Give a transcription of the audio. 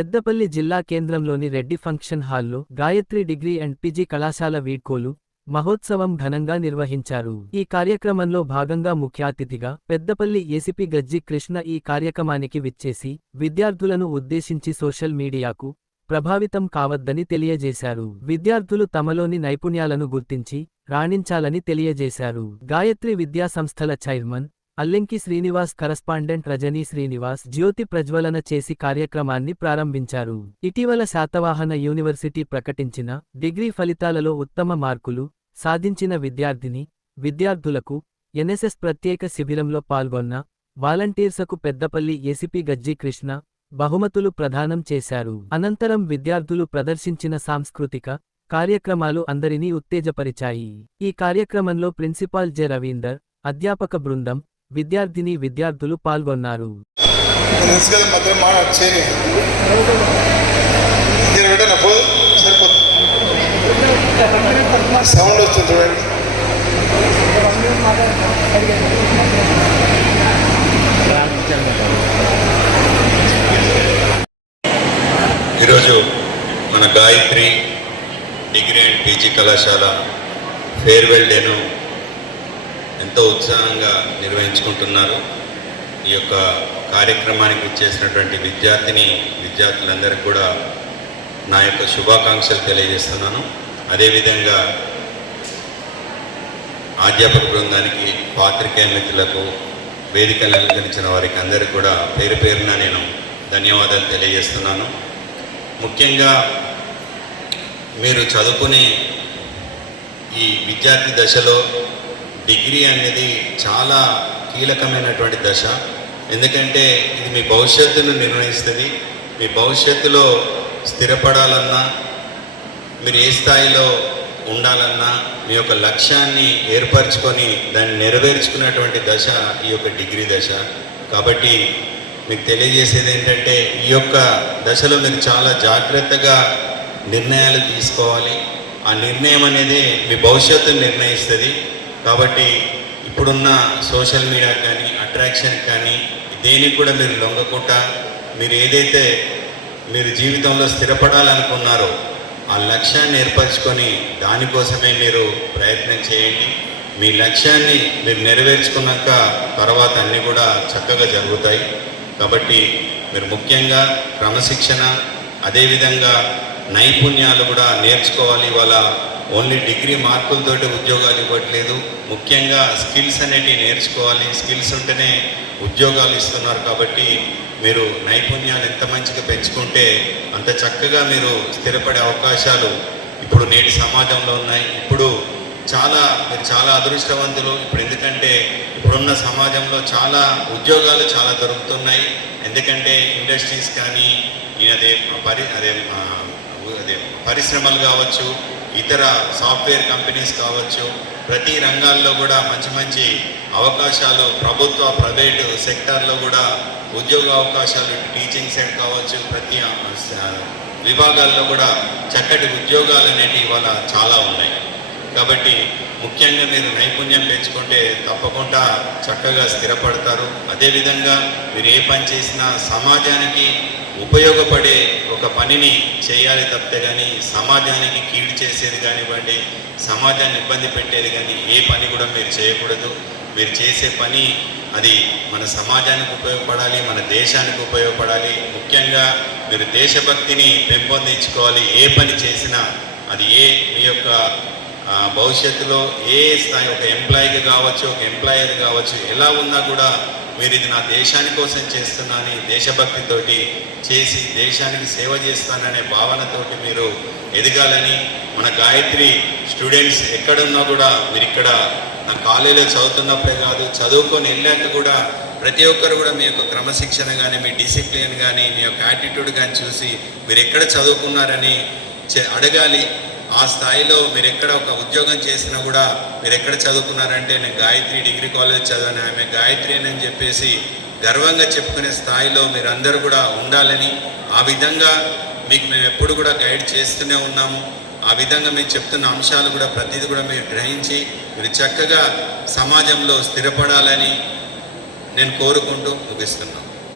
పెద్దపల్లి జిల్లా కేంద్రంలోని రెడ్డి ఫంక్షన్ హాల్లో గాయత్రి డిగ్రీ అండ్ పీజీ కళాశాల వీడ్కోలు మహోత్సవం ఘనంగా నిర్వహించారు. ఈ కార్యక్రమంలో భాగంగా ముఖ్య అతిథిగా పెద్దపల్లి ఏసీపీ గజ్జి కృష్ణ ఈ కార్యక్రమానికి విచ్చేసి విద్యార్థులను ఉద్దేశించి సోషల్ మీడియాకు ప్రభావితం కావద్దని తెలియజేశారు. విద్యార్థులు తమలోని నైపుణ్యాలను గుర్తించి రాణించాలని తెలియజేశారు. గాయత్రి విద్యా సంస్థల చైర్మన్ అల్లెంకి శ్రీనివాస్, కరస్పాండెంట్ రజనీ శ్రీనివాస్ జ్యోతి ప్రజ్వలన చేసి కార్యక్రమాన్ని ప్రారంభించారు. ఇటీవల శాతవాహన యూనివర్సిటీ ప్రకటించిన డిగ్రీ ఫలితాలలో ఉత్తమ మార్కులు సాధించిన విద్యార్థులకు ఎన్ఎస్ఎస్ ప్రత్యేక శిబిరంలో పాల్గొన్న వాలంటీర్సకు పెద్దపల్లి ఏసీపీ గజ్జి కృష్ణ బహుమతులు ప్రదానం చేశారు. అనంతరం విద్యార్థులు ప్రదర్శించిన సాంస్కృతిక కార్యక్రమాలు అందరినీ ఉత్తేజపరిచాయి. ఈ కార్యక్రమంలో ప్రిన్సిపాల్ జె రవీందర్, అధ్యాపక బృందం, విద్యార్థులు పాల్గొన్నారు. ఈరోజు మన గాయత్రి డిగ్రీ అండ్ పీజీ కళాశాల ఫేర్వెల్ డేను ఎంతో ఉత్సాహంగా నిర్వహించుకుంటున్నారు. ఈ యొక్క కార్యక్రమానికి ఇచ్చేసినటువంటి విద్యార్థులందరికీ కూడా నా యొక్క శుభాకాంక్షలు తెలియజేస్తున్నాను. అదేవిధంగా అధ్యాపక బృందానికి, పాత్రికేయ మిత్రులకు, వేదికలు అలంకరించిన వారికి అందరికీ కూడా పేరు పేరున నేను ధన్యవాదాలు తెలియజేస్తున్నాను. ముఖ్యంగా మీరు చదువుకునే ఈ విద్యార్థి దశలో డిగ్రీ అనేది చాలా కీలకమైనటువంటి దశ. ఎందుకంటే ఇది మీ భవిష్యత్తును నిర్ణయిస్తుంది. మీ భవిష్యత్తులో స్థిరపడాలన్నా, మీరు ఏ స్థాయిలో ఉండాలన్నా మీ యొక్క లక్ష్యాన్ని ఏర్పరచుకొని దాన్ని నెరవేర్చుకున్నటువంటి దశ ఈ యొక్క డిగ్రీ దశ. కాబట్టి మీకు తెలియజేసేది ఏంటంటే ఈ యొక్క దశలో మీరు చాలా జాగ్రత్తగా నిర్ణయాలు తీసుకోవాలి. ఆ నిర్ణయం అనేది మీ భవిష్యత్తును నిర్ణయిస్తుంది. కాబట్టి ఇప్పుడున్న సోషల్ మీడియా కానీ, అట్రాక్షన్ కానీ దేనికి కూడా మీరు లొంగకుండా మీరు ఏదైతే మీరు జీవితంలో స్థిరపడాలనుకున్నారో ఆ లక్ష్యాన్ని ఏర్పరచుకొని దానికోసమే మీరు ప్రయత్నం చేయండి. మీ లక్ష్యాన్ని మీరు నెరవేర్చుకున్నాక తర్వాత అన్నీ కూడా చక్కగా జరుగుతాయి. కాబట్టి మీరు ముఖ్యంగా క్రమశిక్షణ, అదేవిధంగా నైపుణ్యాలు కూడా నేర్చుకోవాలి. ఇవాళ ఓన్లీ డిగ్రీ మార్కులతోటి ఉద్యోగాలు ఇవ్వట్లేదు. ముఖ్యంగా స్కిల్స్ అనేటివి నేర్చుకోవాలి. స్కిల్స్ ఉంటేనే ఉద్యోగాలు ఇస్తున్నారు. కాబట్టి మీరు నైపుణ్యాలు ఎంత మంచిగా పెంచుకుంటే అంత చక్కగా మీరు స్థిరపడే అవకాశాలు ఇప్పుడు నేటి సమాజంలో ఉన్నాయి. ఇప్పుడు మీరు చాలా అదృష్టవంతులు. ఇప్పుడు ఎందుకంటే ఇప్పుడున్న సమాజంలో చాలా ఉద్యోగాలు చాలా దొరుకుతున్నాయి. ఎందుకంటే ఇండస్ట్రీస్ కానీ, అదే పరిశ్రమలు కావచ్చు, ఇతర సాఫ్ట్వేర్ కంపెనీస్ కావచ్చు, ప్రతి రంగాల్లో కూడా మంచి అవకాశాలు, ప్రభుత్వ ప్రైవేటు సెక్టార్లో కూడా ఉద్యోగ అవకాశాలు, టీచింగ్ సెక్టర్ కావచ్చు, ప్రతి విభాగాల్లో కూడా చక్కటి ఉద్యోగాలు అనేటివి ఇవాళ చాలా ఉన్నాయి. కాబట్టి ముఖ్యంగా మీరు నైపుణ్యం పెంచుకుంటే తప్పకుండా చక్కగా స్థిరపడతారు. అదేవిధంగా మీరు ఏ పని చేసినా సమాజానికి ఉపయోగపడే ఒక పనిని చేయాలి తప్పితే కానీ సమాజానికి కీడు చేసేది కానివ్వండి, సమాజాన్ని ఇబ్బంది పెట్టేది కానీ ఏ పని కూడా మీరు చేయకూడదు. మీరు చేసే పని అది మన సమాజానికి ఉపయోగపడాలి, మన దేశానికి ఉపయోగపడాలి. ముఖ్యంగా మీరు దేశభక్తిని పెంపొందించుకోవాలి. ఏ పని చేసినా అది మీ యొక్క భవిష్యత్తులో ఏ స్థాయి, ఒక ఎంప్లాయీగా కావచ్చు, ఒక ఎంప్లాయర్ కావచ్చు, ఎలా ఉన్నా కూడా మీరు ఇది నా దేశాని కోసం చేస్తున్నానని దేశభక్తితోటి చేసి దేశానికి సేవ చేస్తాననే భావనతోటి మీరు ఎదగాలని, మన గాయత్రి స్టూడెంట్స్ ఎక్కడున్నా కూడా మీరు ఇక్కడ నా కాలేజీలో చదువుతున్నప్పుడే కాదు, చదువుకొని వెళ్ళాక కూడా ప్రతి ఒక్కరు కూడా మీ యొక్క క్రమశిక్షణ కానీ, మీ డిసిప్లిన్ కానీ, మీ యొక్క యాటిట్యూడ్ కానీ చూసి మీరు ఎక్కడ చదువుకున్నారని అడగాలి. ఆ స్థాయిలో మీరు ఎక్కడ ఒక ఉద్యోగం చేసినా కూడా మీరు ఎక్కడ చదువుకున్నారంటే నేను గాయత్రి డిగ్రీ కాలేజ్ చదివాను, ఆమె గాయత్రి అని చెప్పేసి గర్వంగా చెప్పుకునే స్థాయిలో మీరందరూ కూడా ఉండాలని, ఆ విధంగా మీకు మేము ఎప్పుడు కూడా గైడ్ చేస్తూనే ఉన్నాము. ఆ విధంగా మేము చెప్తున్న అంశాలు కూడా ప్రతిదీ కూడా మీరు గ్రహించి మీరు చక్కగా సమాజంలో స్థిరపడాలని నేను కోరుకుంటూ ముగిస్తున్నాను.